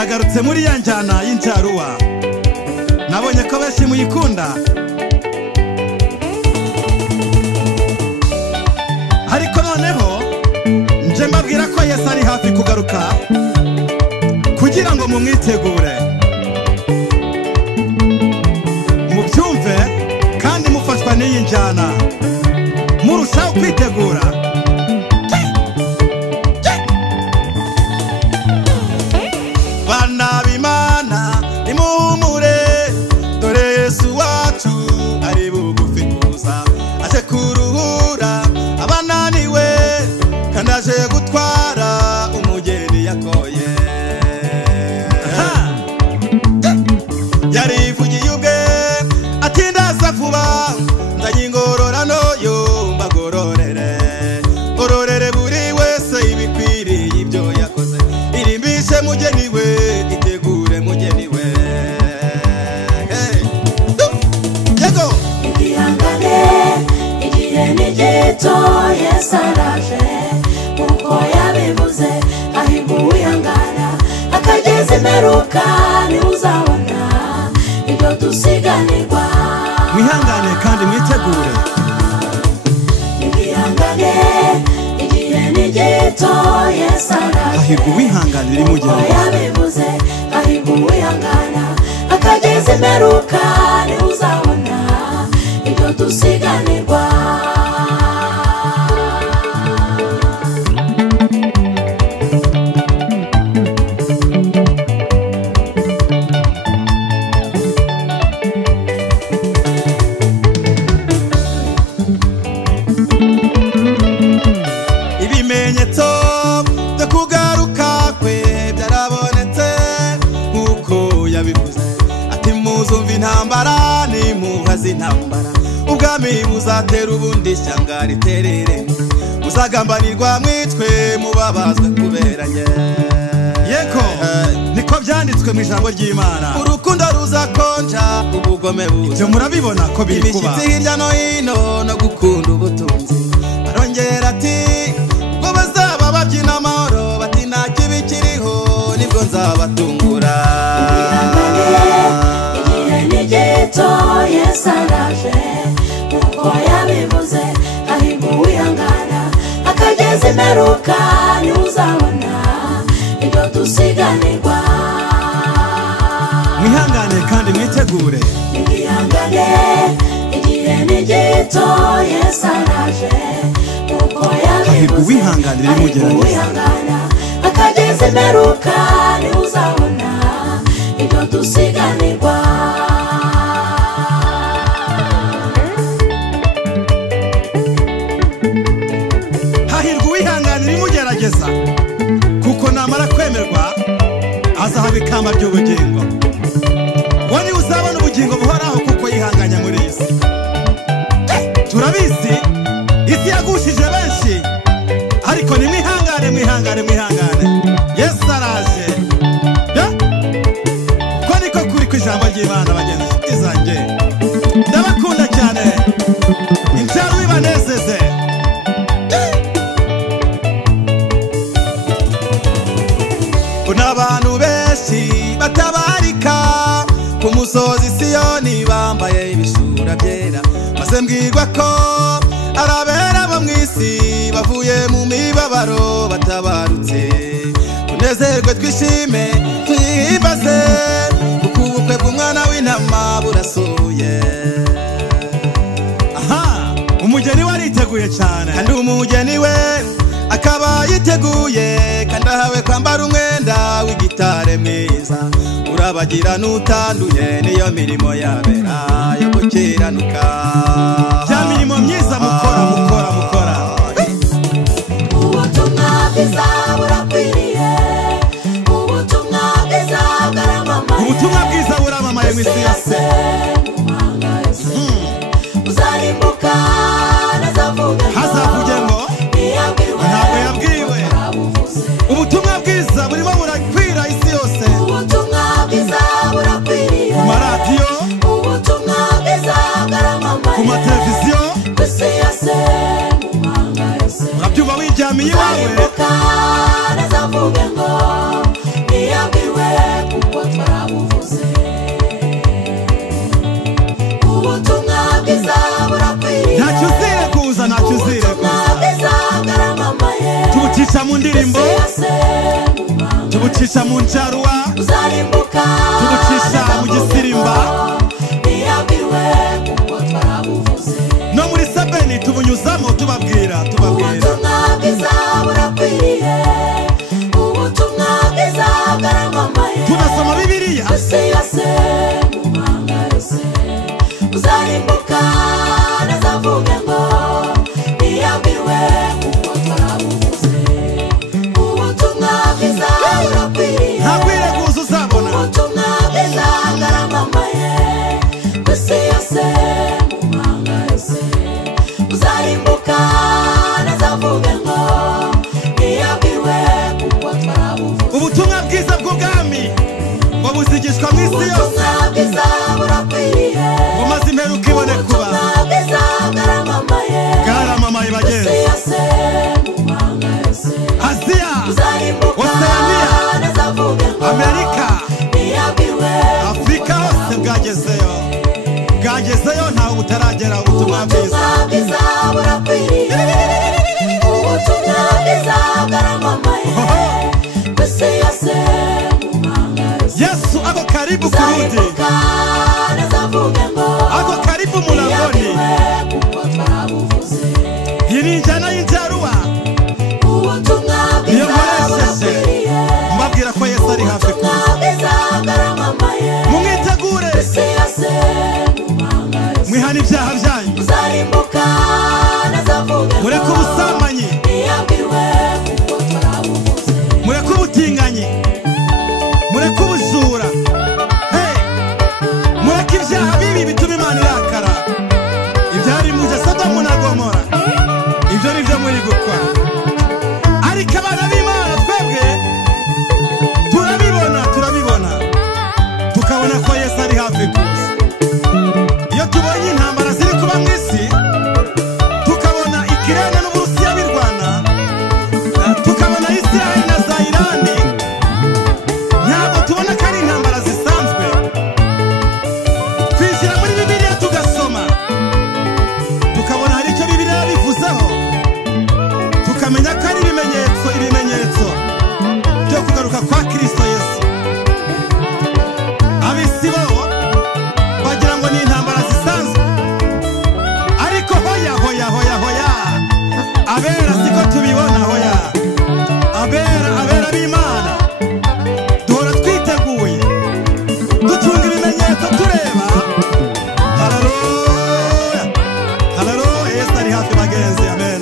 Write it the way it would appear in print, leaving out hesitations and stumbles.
ndagarutse muri ya njyana y'injaruwa nabonye ko benshi muyikunda ariko noneho nje mbabwira ko Yesu ari hafi kugaruka kugira ngo mumwitegure mubyumve kandi mufashwa n'iyi njyana murushaho kwitegura bana b'Imana nimuhumure dore Yesu wacu ari bugufi kuza aje kuruhura abananiwe kandi aje gutwara umugeni yakoye yarivugiye ubwe ati ndaza vuba nzanye ingororano yo mbagororere ngororere buri wese ibikwiriye ibyo yakoze irimbishe mugeni we itegure mugeni we yego igihangane igihe ni gito Yesu araje nkuko yabivuze ahimba uwihangana akageza imperuka niwe uzabona ibyo dusiganirwa mwihangane kandi mwitegure igihangane igihe ni gito Yesu araje ahirwa uwihangana iri mugeni nkuko yabivuze ahimba uwihangana akageza imperuka niwe uzabona ibyo dusiganirwa ibimenyetso byo kugaruka kwe byarabonetse nkuko yabivuze ati muzumva intambara nimuhaze intambara ubwami buzatera ubundi ishyanga riterere muzagambanirwa mwitwe mubabazwe kuberanye yeko niko byanditswe mu ijambo ry'Imana urukundo ruzakonja ubugome buza ibyo murabibona ko biri kuba imishyitsi hirya no hino no gukunda ubutunzi arongera ati ubwo bazaba babyina amahoro bati nta kibi kiriho nibwo nzabatungura igihe ni gito Yesu araje nkuko yabivuze ahimba uwihangana akageza imperuka niwe uzabona ibyo dusiganirwa mwihangane kandi mwitegure igihangane igihe ni gito Yesu araje nkuko ahirwa yabivuze uwihangana iri mugerageza uwihangana akageza imperuka niwe uzabona ibyo dusiganirwa hahirwa uwihangana iri mugerageza kuko namara kwemerwa azahaba ikamba ry'ubugingo wari uzabona ubugingo buhoraho kuko yihanganya muri iyi si turabizi isi yagushije benshi ariko ni mwihangane mwihangane mwihangane Yesu araje uko niko kuri ku ijambo ry'Imana bagenzi inshuti zanjye ndabakunda cyane injyana wibanezeze n'abantu benshi batabarika ku musozi Siyoni bambaye ibishura byera maze mbwirwa ko arabera bo mu isi bavuye mu mibabaro batabarutse tunezerwe twishime tuyihimbaze kuko ubukwe bw'umwana w'intama burasohoye aha umugeni we ariteguye cyane kandi umugeni we akaba yiteguye kandi ahawe kwambara umwenda w'igitare mwiza urabagira n'utanduye niyo mirimo yabera yo gukiranuka ya mirimo myiza mukora ubutumwa bwiza burakwiriye ubutumwa bwiza bwaramamaye ubutumwa bwiza buramamaye mu isi yose uzarimbuka hazavuge ngo ntabwo yabwiwe ubutumwa bwiza burimo burakwira isi yose ubutumwa bwiza burakwiriye ku maradiyo ubutumwa bwiza bwaramamaye ku mateleviziyo ku isi yose mu mahanga yose urabyumva wijyamiye iwawe uzarimbuka nazavuge ngo ntiyabwiwe mu ndirimbo, tubucisha mu njaruwa, tubucisha mu gisirimba, no muri sabeni tubunyuzamo tubabwira. Ubutumwa bwiza burakwiriye, ubutumwa bwiza bwaramamaye. Tunasoma Bibiliya, isi yose mu mahanga yose uzarimbuka nazavuge ngo ntiyabwiwe kuko twarabuvuze. Ubutumwa bwiza burakwiriye, nta kwireguza uzabona. ubutumwa bwiza bwaramamaye. isi yose mu mahanga yose uzarimbuka nazavuge ngo ntiyabwiwe kuko twarabuvuze. Ubutumwa bwiza bw'ubwami ngo buzigishwa mu isi yose, ubutumwa bwiza burakwiriye, ngo maze imperuka ibone kuba. ubutumwa bwiza bwaramamaye. Bwaramamaye bagenzi. isi yose mu mahanga yose Aziya, uzarimbuka Oceania, nazavuge ngo Amerika, ntiyabwiwe. Afrika hose bwagezeyo. Bwagezeyo ntawe butaragera ubutumwa bwiza. Ubutumwa bwiza burakwiriye, ubutumwa bwiza bwaramamaye. isi yose mu mahanga yose Yesu ako karibu kurudi, uzarimbuka nazavuge ngo ako karibu mulangoni. ntiyabwiwe kuko twarabuvuze. Iyi ni injyana y'injaruwa, ubutumwa niyo bwiza nkoresheje burakwiriye, mbabwira ko Yesu ari hafi ubutumwa kuza. bwiza bwaramamaye. Mumwitegure, isi yose mu mahanga yose mwihana ibyaha byanyu, uzarimbuka nazavuge ngo mureke ubusambanyi, ntiyabwiwe kuko twarabuvuze. mureke ubutinganyi, mureke ubujura, hey! Mureke ibyaha bibi bituma Imana irakara. Ibyari mu Sodomu na Gomora, ibyo ni byo muri gukora. Ariko abana b'Imana twebwe turabibona, tukabona ko Yesu ari hafi kuza. Iyo tubonye intambara ziri kuba mu isi, tukabona Ikirene n'Uburusiya birwana, tukabona Isiraheli na za Irani, ntabwo tubona ko ari intambara zisanzwe. Twishyira muri Bibiliya tugasoma, tukabona hari icyo Bibiliya bivuzeho, tukamenya ko ari ibimenyetso byo kugaruka kwa Kristo Yesu. Ab'isi bo bagira ngo ni intambara zisanzwe, ariko hoya, abera siko tubibona. Hoya, abera b'Imana duhora twiteguye, ducunga ibimenyetso tureba. Haleluya, Yesu ari hafi bagenzi. Amen.